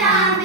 사랑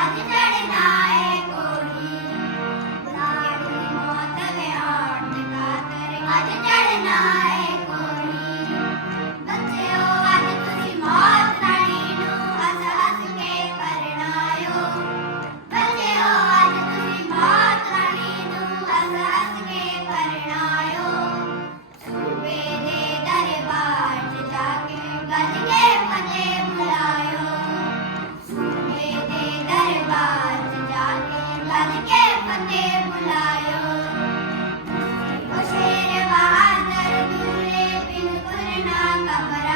Happy birthday. papá.